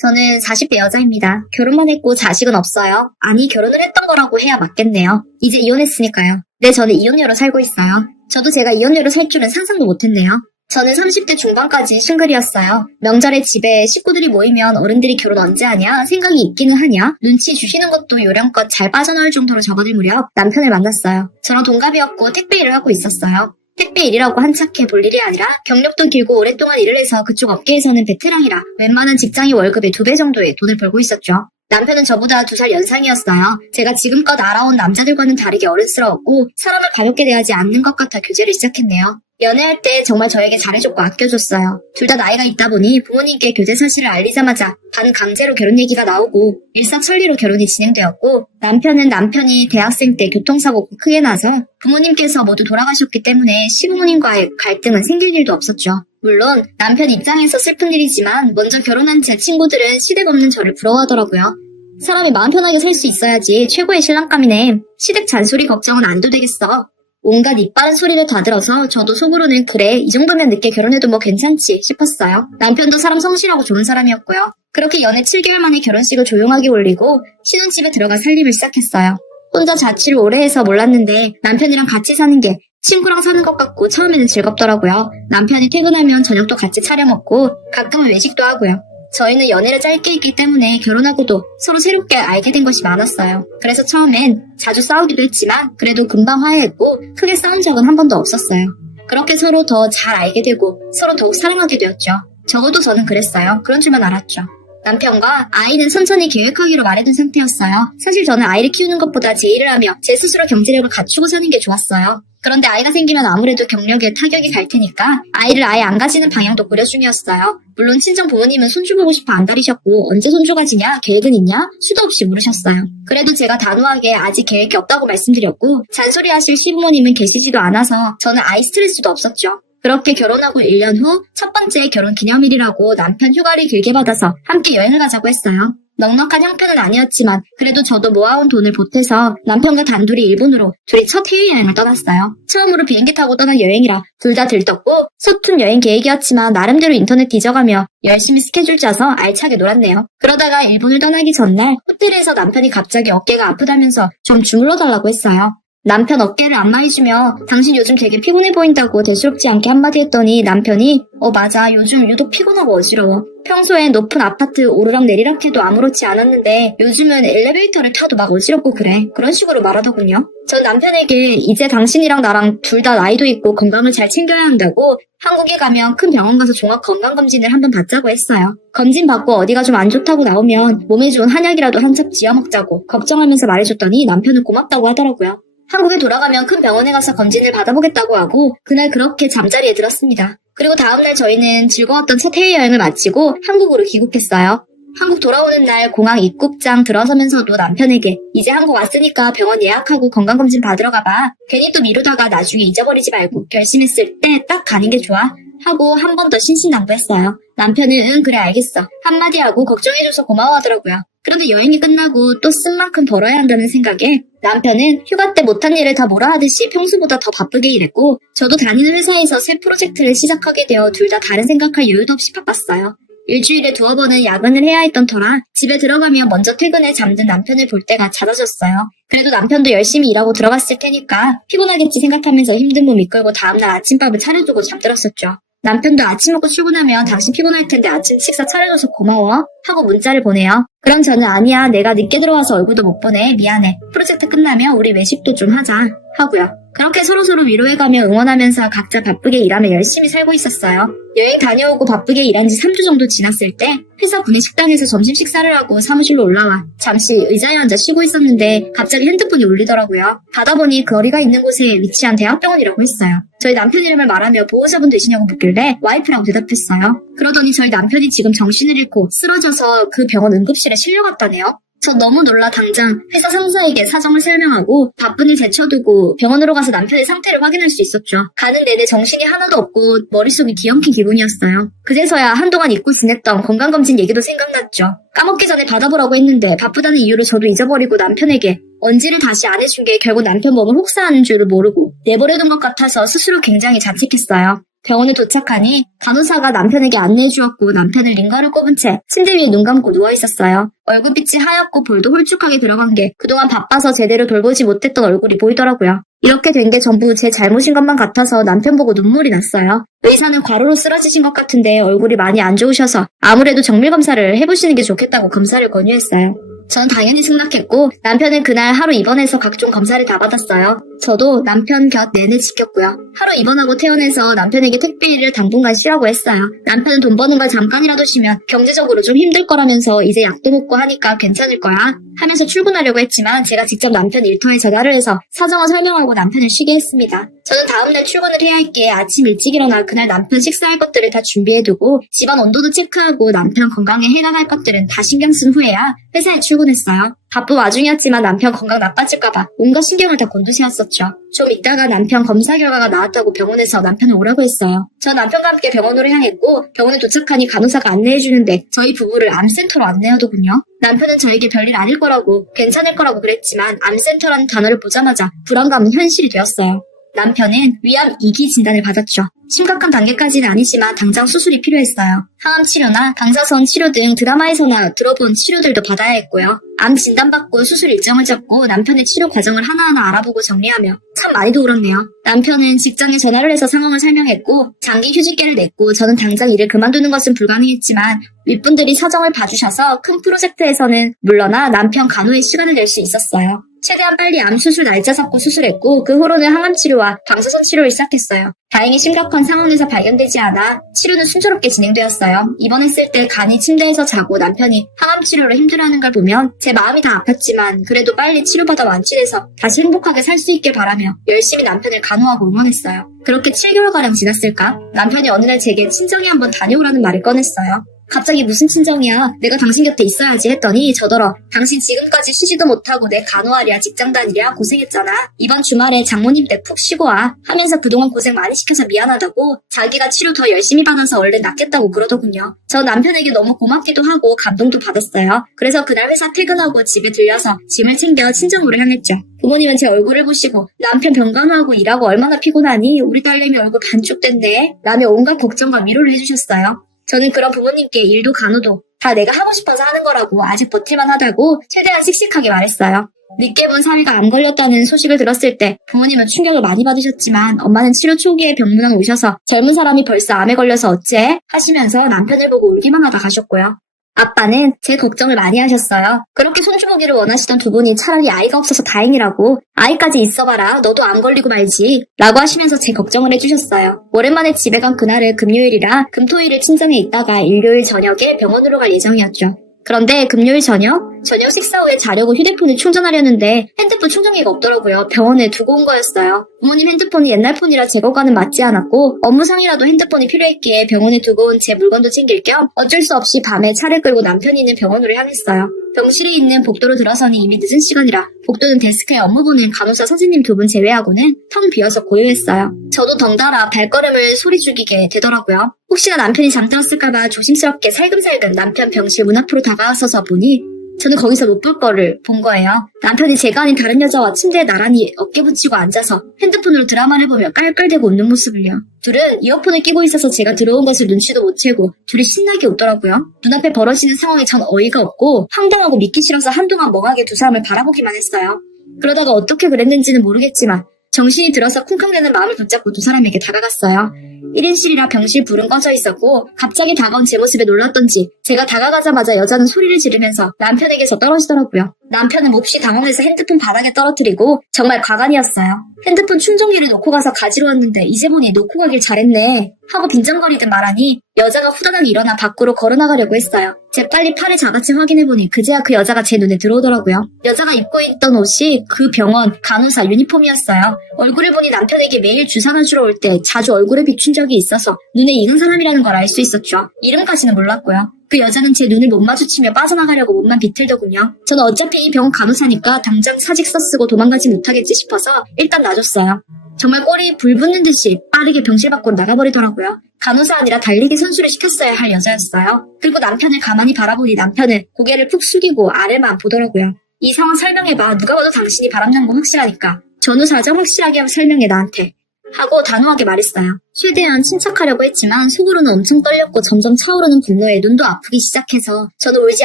저는 40대 여자입니다. 결혼만 했고 자식은 없어요. 아니, 결혼을 했던 거라고 해야 맞겠네요. 이제 이혼했으니까요. 네, 저는 이혼녀로 살고 있어요. 저도 제가 이혼녀로 살 줄은 상상도 못했네요. 저는 30대 중반까지 싱글이었어요. 명절에 집에 식구들이 모이면 어른들이 결혼 언제 하냐 생각이 있기는 하냐 눈치 주시는 것도 요령껏 잘 빠져나올 정도로 접어들 무렵 남편을 만났어요. 저랑 동갑이었고 택배 일을 하고 있었어요. 택배 일이라고 한착해 볼 일이 아니라 경력도 길고 오랫동안 일을 해서 그쪽 업계에서는 베테랑이라 웬만한 직장인 월급의 2배 정도의 돈을 벌고 있었죠. 남편은 저보다 2살 연상이었어요. 제가 지금껏 알아온 남자들과는 다르게 어른스러웠고 사람을 가볍게 대하지 않는 것 같아 교제를 시작했네요. 연애할 때 정말 저에게 잘해줬고 아껴줬어요. 둘 다 나이가 있다 보니 부모님께 교제 사실을 알리자마자 반강제로 결혼 얘기가 나오고 일사천리로 결혼이 진행되었고 남편은 남편이 대학생 때 교통사고가 크게 나서 부모님께서 모두 돌아가셨기 때문에 시부모님과의 갈등은 생길 일도 없었죠. 물론 남편 입장에서 슬픈 일이지만 먼저 결혼한 제 친구들은 시댁 없는 저를 부러워하더라고요. 사람이 마음 편하게 살 수 있어야지 최고의 신랑감이네. 시댁 잔소리 걱정은 안 도 되겠어. 온갖 이빠른 소리를 다 들어서 저도 속으로는 그래 이 정도면 늦게 결혼해도 뭐 괜찮지 싶었어요. 남편도 사람 성실하고 좋은 사람이었고요. 그렇게 연애 7개월 만에 결혼식을 조용하게 올리고 신혼집에 들어가 살림을 시작했어요. 혼자 자취를 오래 해서 몰랐는데 남편이랑 같이 사는 게 친구랑 사는 것 같고 처음에는 즐겁더라고요. 남편이 퇴근하면 저녁도 같이 차려 먹고 가끔은 외식도 하고요. 저희는 연애를 짧게 했기 때문에 결혼하고도 서로 새롭게 알게 된 것이 많았어요. 그래서 처음엔 자주 싸우기도 했지만 그래도 금방 화해했고 크게 싸운 적은 한 번도 없었어요. 그렇게 서로 더 잘 알게 되고 서로 더욱 사랑하게 되었죠. 적어도 저는 그랬어요. 그런 줄만 알았죠. 남편과 아이는 천천히 계획하기로 말해둔 상태였어요. 사실 저는 아이를 키우는 것보다 제 일을 하며 제 스스로 경제력을 갖추고 사는 게 좋았어요. 그런데 아이가 생기면 아무래도 경력에 타격이 갈 테니까 아이를 아예 안 가지는 방향도 고려 중이었어요. 물론 친정 부모님은 손주 보고 싶어 안달이셨고 언제 손주 가지냐 계획은 있냐 수도 없이 물으셨어요. 그래도 제가 단호하게 아직 계획이 없다고 말씀드렸고 잔소리하실 시부모님은 계시지도 않아서 저는 아이 스트레스도 없었죠. 그렇게 결혼하고 1년 후 첫 번째 결혼 기념일이라고 남편 휴가를 길게 받아서 함께 여행을 가자고 했어요. 넉넉한 형편은 아니었지만 그래도 저도 모아온 돈을 보태서 남편과 단둘이 일본으로 둘이 첫 해외여행을 떠났어요. 처음으로 비행기 타고 떠난 여행이라 둘 다 들떴고 서툰 여행 계획이었지만 나름대로 인터넷 뒤져가며 열심히 스케줄 짜서 알차게 놀았네요. 그러다가 일본을 떠나기 전날 호텔에서 남편이 갑자기 어깨가 아프다면서 좀 주물러달라고 했어요. 남편 어깨를 안마해주며 당신 요즘 되게 피곤해 보인다고 대수롭지 않게 한마디 했더니 남편이 맞아 요즘 유독 피곤하고 어지러워. 평소엔 높은 아파트 오르락 내리락 해도 아무렇지 않았는데 요즘은 엘리베이터를 타도 막 어지럽고 그래. 그런 식으로 말하더군요. 전 남편에게 이제 당신이랑 나랑 둘 다 나이도 있고 건강을 잘 챙겨야 한다고 한국에 가면 큰 병원 가서 종합 건강검진을 한번 받자고 했어요. 검진 받고 어디가 좀 안 좋다고 나오면 몸에 좋은 한약이라도 한 첩 지어 먹자고 걱정하면서 말해줬더니 남편은 고맙다고 하더라고요. 한국에 돌아가면 큰 병원에 가서 검진을 받아보겠다고 하고 그날 그렇게 잠자리에 들었습니다. 그리고 다음날 저희는 즐거웠던 첫 해외여행을 마치고 한국으로 귀국했어요. 한국 돌아오는 날 공항 입국장 들어서면서도 남편에게 이제 한국 왔으니까 병원 예약하고 건강검진 받으러 가봐. 괜히 또 미루다가 나중에 잊어버리지 말고 결심했을 때 딱 가는 게 좋아. 하고 한 번 더 신신당부했어요. 남편은 응 그래 알겠어. 한마디 하고 걱정해줘서 고마워하더라고요. 그런데 여행이 끝나고 또 쓴 만큼 벌어야 한다는 생각에 남편은 휴가 때 못한 일을 다 몰아하듯이 평소보다 더 바쁘게 일했고 저도 다니는 회사에서 새 프로젝트를 시작하게 되어 둘 다 다른 생각할 여유도 없이 바빴어요. 일주일에 2번은 야근을 해야 했던 터라 집에 들어가면 먼저 퇴근해 잠든 남편을 볼 때가 잦아졌어요. 그래도 남편도 열심히 일하고 들어갔을 테니까 피곤하겠지 생각하면서 힘든 몸 이끌고 다음날 아침밥을 차려주고 잠들었었죠. 남편도 아침 먹고 출근하면 당신 피곤할 텐데 아침 식사 차려줘서 고마워 하고 문자를 보내요. 그럼 저는 아니야 내가 늦게 들어와서 얼굴도 못 보내 미안해 프로젝트 끝나면 우리 외식도 좀 하자 하고요. 그렇게 서로서로 위로해가며 응원하면서 각자 바쁘게 일하며 열심히 살고 있었어요. 여행 다녀오고 바쁘게 일한 지 3주 정도 지났을 때 회사 구내식당에서 점심 식사를 하고 사무실로 올라와 잠시 의자에 앉아 쉬고 있었는데 갑자기 핸드폰이 울리더라고요. 받아보니 거리가 있는 곳에 위치한 대학병원이라고 했어요. 저희 남편 이름을 말하며 보호자분 되시냐고 묻길래 와이프라고 대답했어요. 그러더니 저희 남편이 지금 정신을 잃고 쓰러져서 그 병원 응급실에 실려갔다네요. 저 너무 놀라 당장 회사 상사에게 사정을 설명하고 바쁜 일 제쳐두고 병원으로 가서 남편의 상태를 확인할 수 있었죠. 가는 내내 정신이 하나도 없고 머릿속이 뒤엉킨 기분이었어요. 그제서야 한동안 잊고 지냈던 건강검진 얘기도 생각났죠. 까먹기 전에 받아보라고 했는데 바쁘다는 이유로 저도 잊어버리고 남편에게 언지를 다시 안 해준 게 결국 남편 몸을 혹사하는 줄을 모르고 내버려둔 것 같아서 스스로 굉장히 자책했어요. 병원에 도착하니 간호사가 남편에게 안내해 주었고 남편은 링거를 꼽은 채 침대 위에 눈 감고 누워 있었어요. 얼굴빛이 하얗고 볼도 홀쭉하게 들어간 게 그동안 바빠서 제대로 돌보지 못했던 얼굴이 보이더라고요. 이렇게 된 게 전부 제 잘못인 것만 같아서 남편 보고 눈물이 났어요. 의사는 과로로 쓰러지신 것 같은데 얼굴이 많이 안 좋으셔서 아무래도 정밀검사를 해보시는 게 좋겠다고 검사를 권유했어요. 전 당연히 승낙했고 남편은 그날 하루 입원해서 각종 검사를 다 받았어요. 저도 남편 곁 내내 지켰고요. 하루 입원하고 퇴원해서 남편에게 택배 일을 당분간 쉬라고 했어요. 남편은 돈 버는 걸 잠깐이라도 쉬면 경제적으로 좀 힘들 거라면서 이제 약도 먹고 하니까 괜찮을 거야 하면서 출근하려고 했지만 제가 직접 남편 일터에 전화를 해서 사정을 설명하고 남편을 쉬게 했습니다. 저는 다음날 출근을 해야 할게 아침 일찍 일어나 그날 남편 식사할 것들을 다 준비해두고 집안 온도도 체크하고 남편 건강에 해가 갈 것들은 다 신경 쓴 후에야 회사에 출근했어요. 바쁜 와중이었지만 남편 건강 나빠질까봐 온갖 신경을 다 곤두세웠었죠. 좀 있다가 남편 검사 결과가 나왔다고 병원에서 남편을 오라고 했어요. 저 남편과 함께 병원으로 향했고 병원에 도착하니 간호사가 안내해주는데 저희 부부를 암센터로 안내하더군요. 남편은 저에게 별일 아닐 거라고 괜찮을 거라고 그랬지만 암센터라는 단어를 보자마자 불안감은 현실이 되었어요. 남편은 위암 2기 진단을 받았죠. 심각한 단계까지는 아니지만 당장 수술이 필요했어요. 항암 치료나 방사선 치료 등 드라마에서나 들어본 치료들도 받아야 했고요. 암 진단받고 수술 일정을 잡고 남편의 치료 과정을 하나하나 알아보고 정리하며 참 많이도 울었네요. 남편은 직장에 전화를 해서 상황을 설명했고 장기 휴직계를 냈고 저는 당장 일을 그만두는 것은 불가능했지만 윗분들이 사정을 봐주셔서 큰 프로젝트에서는 물러나 남편 간호에 시간을 낼 수 있었어요. 최대한 빨리 암 수술 날짜 잡고 수술했고 그 후로는 항암 치료와 방사선 치료를 시작했어요. 다행히 심각한 상황에서 발견되지 않아 치료는 순조롭게 진행되었어요. 입원했을 때 간이 침대에서 자고 남편이 항암 치료를 힘들어하는 걸 보면 제 마음이 다 아팠지만 그래도 빨리 치료받아 완치돼서 다시 행복하게 살 수 있길 바라며 열심히 남편을 간호하고 응원했어요. 그렇게 7개월가량 지났을까? 남편이 어느 날 제게 친정에 한번 다녀오라는 말을 꺼냈어요. 갑자기 무슨 친정이야? 내가 당신 곁에 있어야지 했더니 저더러 당신 지금까지 쉬지도 못하고 내 간호하랴 직장 다니랴 고생했잖아. 이번 주말에 장모님 댁 푹 쉬고 와 하면서 그동안 고생 많이 시켜서 미안하다고 자기가 치료 더 열심히 받아서 얼른 낫겠다고 그러더군요. 저 남편에게 너무 고맙기도 하고 감동도 받았어요. 그래서 그날 회사 퇴근하고 집에 들려서 짐을 챙겨 친정으로 향했죠. 부모님은 제 얼굴을 보시고 남편 병간호하고 일하고 얼마나 피곤하니 우리 딸내미 얼굴 반쪽됐네 라며 온갖 걱정과 위로를 해주셨어요. 저는 그런 부모님께 일도 간호도 다 내가 하고 싶어서 하는 거라고 아직 버틸만 하다고 최대한 씩씩하게 말했어요. 늦게 본 사위가 암 걸렸다는 소식을 들었을 때 부모님은 충격을 많이 받으셨지만 엄마는 치료 초기에 병문안 오셔서 젊은 사람이 벌써 암에 걸려서 어째? 하시면서 남편을 보고 울기만 하다 가셨고요. 아빠는 제 걱정을 많이 하셨어요. 그렇게 손주보기를 원하시던 두 분이 차라리 아이가 없어서 다행이라고 아이까지 있어봐라 너도 안 걸리고 말지 라고 하시면서 제 걱정을 해주셨어요. 오랜만에 집에 간 그날은 금요일이라 금토일을 친정에 있다가 일요일 저녁에 병원으로 갈 예정이었죠. 그런데 금요일 저녁 식사 후에 자려고 휴대폰을 충전하려는데 핸드폰 충전기가 없더라고요. 병원에 두고 온 거였어요. 부모님 핸드폰이 옛날 폰이라 제거과는 맞지 않았고 업무상이라도 핸드폰이 필요했기에 병원에 두고 온 제 물건도 챙길 겸 어쩔 수 없이 밤에 차를 끌고 남편이 있는 병원으로 향했어요. 병실에 있는 복도로 들어서니 이미 늦은 시간이라 복도는 데스크에 업무 보는 간호사 선생님 두 분 제외하고는 텅 비어서 고요했어요. 저도 덩달아 발걸음을 소리 죽이게 되더라고요. 혹시나 남편이 잠들었을까봐 조심스럽게 살금살금 남편 병실 문 앞으로 다가서서 보니 저는 거기서 못 볼 거를 본 거예요. 남편이 제가 아닌 다른 여자와 침대에 나란히 어깨 붙이고 앉아서 핸드폰으로 드라마를 보며 깔깔대고 웃는 모습을요. 둘은 이어폰을 끼고 있어서 제가 들어온 것을 눈치도 못 채고 둘이 신나게 웃더라고요. 눈앞에 벌어지는 상황에 전 어이가 없고 황당하고 믿기 싫어서 한동안 멍하게 두 사람을 바라보기만 했어요. 그러다가 어떻게 그랬는지는 모르겠지만 정신이 들어서 쿵쾅대는 마음을 붙잡고 두 사람에게 다가갔어요. 1인실이라 병실 불은 꺼져 있었고 갑자기 다가온 제 모습에 놀랐던지 제가 다가가자마자 여자는 소리를 지르면서 남편에게서 떨어지더라고요. 남편은 몹시 당황해서 핸드폰 바닥에 떨어뜨리고 정말 과간이었어요. 핸드폰 충전기를 놓고 가서 가지러 왔는데 이제 보니 놓고 가길 잘했네 하고 빈정거리듯 말하니 여자가 후다닥 일어나 밖으로 걸어나가려고 했어요. 재빨리 팔을 자같이 확인해보니 그제야 그 여자가 제 눈에 들어오더라고요. 여자가 입고 있던 옷이 그 병원 간호사 유니폼이었어요. 얼굴을 보니 남편에게 매일 주사나 주러 올 때 자주 얼굴에 비춘 적이 있어서 눈에 익은 사람이라는 걸 알 수 있었죠. 이름까지는 몰랐고요. 그 여자는 제 눈을 못 마주치며 빠져나가려고 몸만 비틀더군요. 저는 어차피 이 병원 간호사니까 당장 사직서 쓰고 도망가지 못하겠지 싶어서 일단 놔줬어요. 정말 꼬리 불 붙는 듯이 빠르게 병실 밖으로 나가버리더라고요. 간호사 아니라 달리기 선수를 시켰어야 할 여자였어요. 그리고 남편을 가만히 바라보니 남편은 고개를 푹 숙이고 아래만 보더라고요. 이 상황 설명해봐. 누가 봐도 당신이 바람난 거 확실하니까. 전후 사정 확실하게 설명해 나한테. 하고 단호하게 말했어요. 최대한 침착하려고 했지만 속으로는 엄청 떨렸고 점점 차오르는 분노에 눈도 아프기 시작해서 저는 울지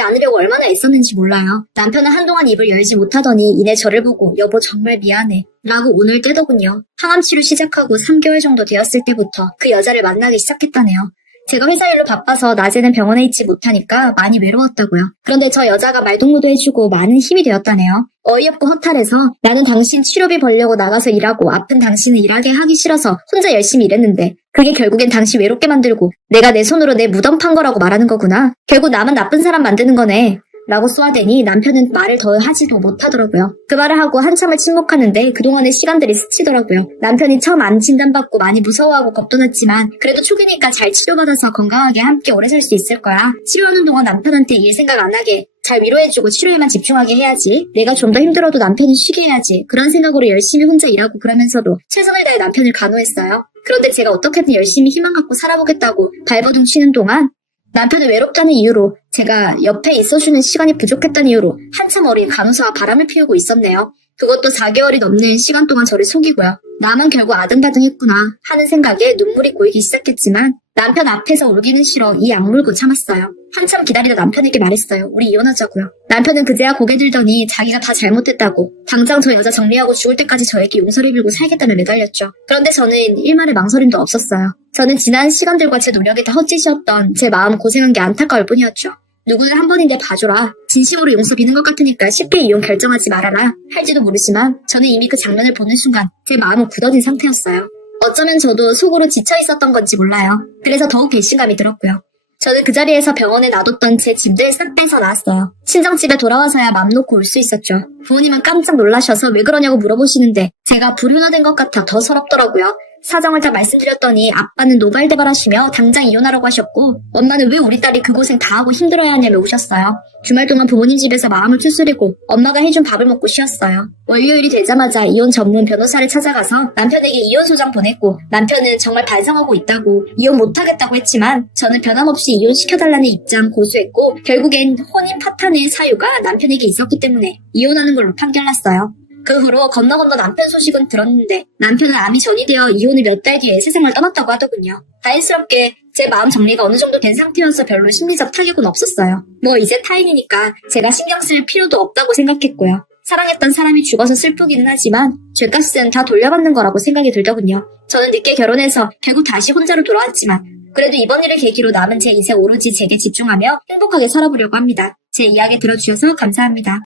않으려고 얼마나 애썼는지 몰라요. 남편은 한동안 입을 열지 못하더니 이내 저를 보고 여보 정말 미안해 라고 오늘 떼더군요. 항암치료 시작하고 3개월 정도 되었을 때부터 그 여자를 만나기 시작했다네요. 제가 회사 일로 바빠서 낮에는 병원에 있지 못하니까 많이 외로웠다고요. 그런데 저 여자가 말동무도 해주고 많은 힘이 되었다네요. 어이없고 허탈해서 나는 당신 치료비 벌려고 나가서 일하고 아픈 당신을 일하게 하기 싫어서 혼자 열심히 일했는데 그게 결국엔 당신 외롭게 만들고 내가 내 손으로 내 무덤 판 거라고 말하는 거구나. 결국 나만 나쁜 사람 만드는 거네. 라고 쏘아대니 남편은 말을 더 하지도 못하더라고요. 그 말을 하고 한참을 침묵하는데 그동안의 시간들이 스치더라고요. 남편이 처음 암 진단받고 많이 무서워하고 겁도 났지만 그래도 초기니까 잘 치료받아서 건강하게 함께 오래 살 수 있을 거야. 치료하는 동안 남편한테 일 생각 안 하게 잘 위로해주고 치료에만 집중하게 해야지. 내가 좀 더 힘들어도 남편은 쉬게 해야지. 그런 생각으로 열심히 혼자 일하고 그러면서도 최선을 다해 남편을 간호했어요. 그런데 제가 어떻게든 열심히 희망 갖고 살아보겠다고 발버둥 치는 동안 남편이 외롭다는 이유로 제가 옆에 있어주는 시간이 부족했다는 이유로 한참 어린 간호사와 바람을 피우고 있었네요. 그것도 4개월이 넘는 시간 동안 저를 속이고요. 나만 결국 아등바등했구나 하는 생각에 눈물이 고이기 시작했지만 남편 앞에서 울기는 싫어 이 악물고 참았어요. 한참 기다리다 남편에게 말했어요. 우리 이혼하자고요. 남편은 그제야 고개 들더니 자기가 다 잘못했다고 당장 저 여자 정리하고 죽을 때까지 저에게 용서를 빌고 살겠다며 매달렸죠. 그런데 저는 일말의 망설임도 없었어요. 저는 지난 시간들과 제 노력이 다 헛짓이었던 제 마음 고생한 게 안타까울 뿐이었죠. 누구를 한 번인데 봐줘라. 진심으로 용서 비는 것 같으니까 쉽게 이혼 결정하지 말아라. 할지도 모르지만 저는 이미 그 장면을 보는 순간 제 마음은 굳어진 상태였어요. 어쩌면 저도 속으로 지쳐 있었던 건지 몰라요. 그래서 더욱 배신감이 들었고요. 저는 그 자리에서 병원에 놔뒀던 제 짐들 싹 빼서 나왔어요. 친정집에 돌아와서야 맘 놓고 울 수 있었죠. 부모님은 깜짝 놀라셔서 왜 그러냐고 물어보시는데 제가 불효녀된 것 같아 더 서럽더라고요. 사정을 다 말씀드렸더니 아빠는 노발대발하시며 당장 이혼하라고 하셨고 엄마는 왜 우리 딸이 그 고생 다 하고 힘들어야 하냐며 우셨어요. 주말 동안 부모님 집에서 마음을 추스리고 엄마가 해준 밥을 먹고 쉬었어요. 월요일이 되자마자 이혼 전문 변호사를 찾아가서 남편에게 이혼 소장 보냈고 남편은 정말 반성하고 있다고 이혼 못하겠다고 했지만 저는 변함없이 이혼시켜달라는 입장 고수했고 결국엔 혼인 파탄의 사유가 남편에게 있었기 때문에 이혼하는 걸로 판결났어요. 그 후로 건너 남편 소식은 들었는데 남편은 암이 전이되어 이혼을 몇 달 뒤에 세상을 떠났다고 하더군요. 다행스럽게 제 마음 정리가 어느 정도 된 상태여서 별로 심리적 타격은 없었어요. 뭐 이제 타인이니까 제가 신경 쓸 필요도 없다고 생각했고요. 사랑했던 사람이 죽어서 슬프기는 하지만 죄값은 다 돌려받는 거라고 생각이 들더군요. 저는 늦게 결혼해서 결국 다시 혼자로 돌아왔지만 그래도 이번 일을 계기로 남은 제 인생 오로지 제게 집중하며 행복하게 살아보려고 합니다. 제 이야기 들어주셔서 감사합니다.